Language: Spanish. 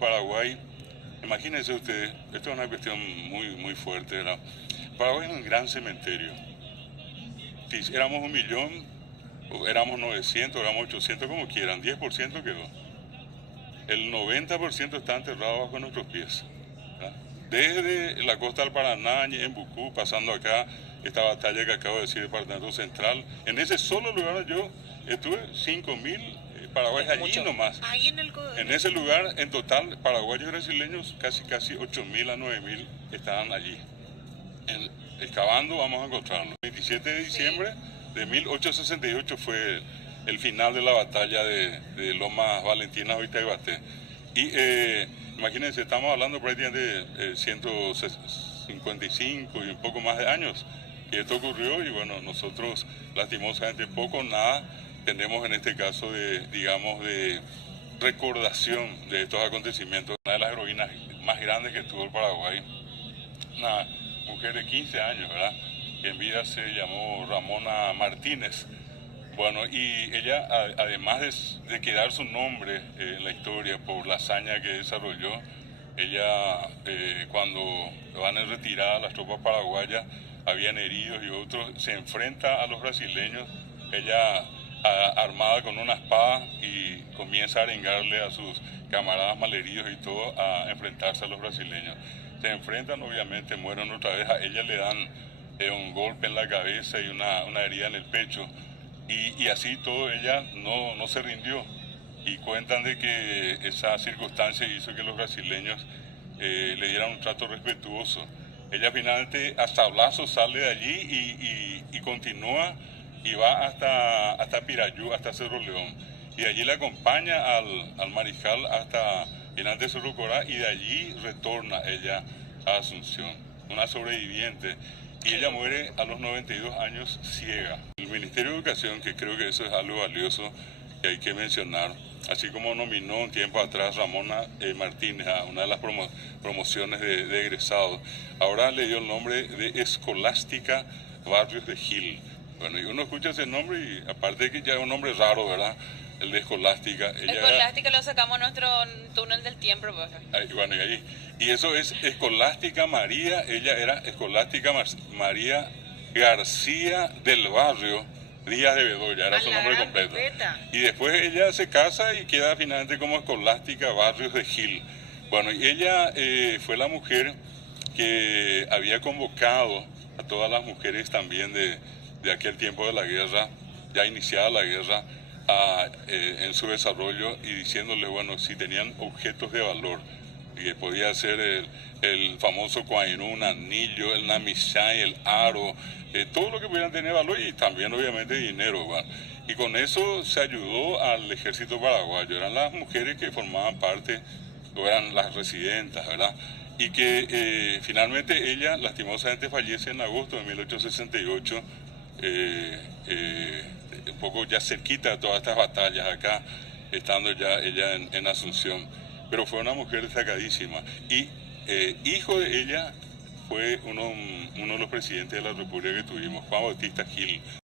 Paraguay, imagínense ustedes, esto es una cuestión muy fuerte, ¿verdad? Paraguay es un gran cementerio. Si éramos 1 millón, o éramos 900, éramos 800, como quieran, 10% quedó. El 90% está enterrado bajo nuestros pies, ¿verdad? Desde la costa del Paraná, en Bucú, pasando acá, esta batalla que acabo de decir, Departamento Central. En ese solo lugar yo estuve 5.000 paraguayos allí Mucho. nomás. Ahí En ese lugar, en total, paraguayos y brasileños, casi 8.000 a 9.000 estaban allí. Excavando vamos a encontrarlo. El 27 de diciembre de 1868 fue el final de la batalla de Lomas Valentinas o Itaibate. Y imagínense, estamos hablando prácticamente de 155 y un poco más de años que esto ocurrió, y bueno, nosotros lastimosamente poco o nada tenemos en este caso de recordación de estos acontecimientos. Una de las heroínas más grandes que tuvo el Paraguay, una mujer de 15 años, ¿verdad?, que en vida se llamó Ramona Martínez. Bueno, y ella, además de quedar su nombre en la historia por la hazaña que desarrolló, ella, cuando van en retirada las tropas paraguayas, habían heridos y otros, se enfrenta a los brasileños, ella armada con una espada, y comienza a arengarle a sus camaradas malheridos y todo a enfrentarse a los brasileños. Se enfrentan, obviamente mueren otra vez, a ella le dan un golpe en la cabeza y una herida en el pecho, y así todo ella no se rindió, y cuentan de que esa circunstancia hizo que los brasileños le dieran un trato respetuoso. Ella finalmente a sablazos sale de allí y continúa y va hasta Pirayú, hasta Cerro León, y de allí la acompaña al mariscal hasta delante de Cerro Corá, y de allí retorna ella a Asunción, una sobreviviente, y ella muere a los 92 años ciega. El Ministerio de Educación, que creo que eso es algo valioso que hay que mencionar, así como nominó un tiempo atrás Ramona Martínez a una de las promociones de egresados, ahora le dio el nombre de Escolástica Barrios de Gil. Bueno, y uno escucha ese nombre y aparte de que ya es un nombre raro, ¿verdad?, el de Escolástica. Escolástica lo sacamos nuestro túnel del tiempo, pues. Bueno, y eso es Escolástica María, ella era Escolástica María García del Barrio Díaz de Bedoya, era su nombre completo. Y después ella se casa y queda finalmente como Escolástica Barrios de Gil. Bueno, y ella fue la mujer que había convocado a todas las mujeres también de aquel tiempo de la guerra, ya iniciada la guerra, en su desarrollo, y diciéndole, bueno, si tenían objetos de valor, que podía ser el famoso coainú, un anillo, el namishay, el aro, todo lo que pudieran tener valor, y también obviamente dinero, ¿verdad? Y con eso se ayudó al ejército paraguayo. Eran las mujeres que formaban parte, o eran las residentas, ¿verdad? Y que finalmente ella lastimosamente fallece en agosto de 1868, un poco ya cerquita de todas estas batallas acá, estando ya ella en Asunción. Pero fue una mujer destacadísima, y hijo de ella fue uno de los presidentes de la República que tuvimos, Juan Bautista Gil.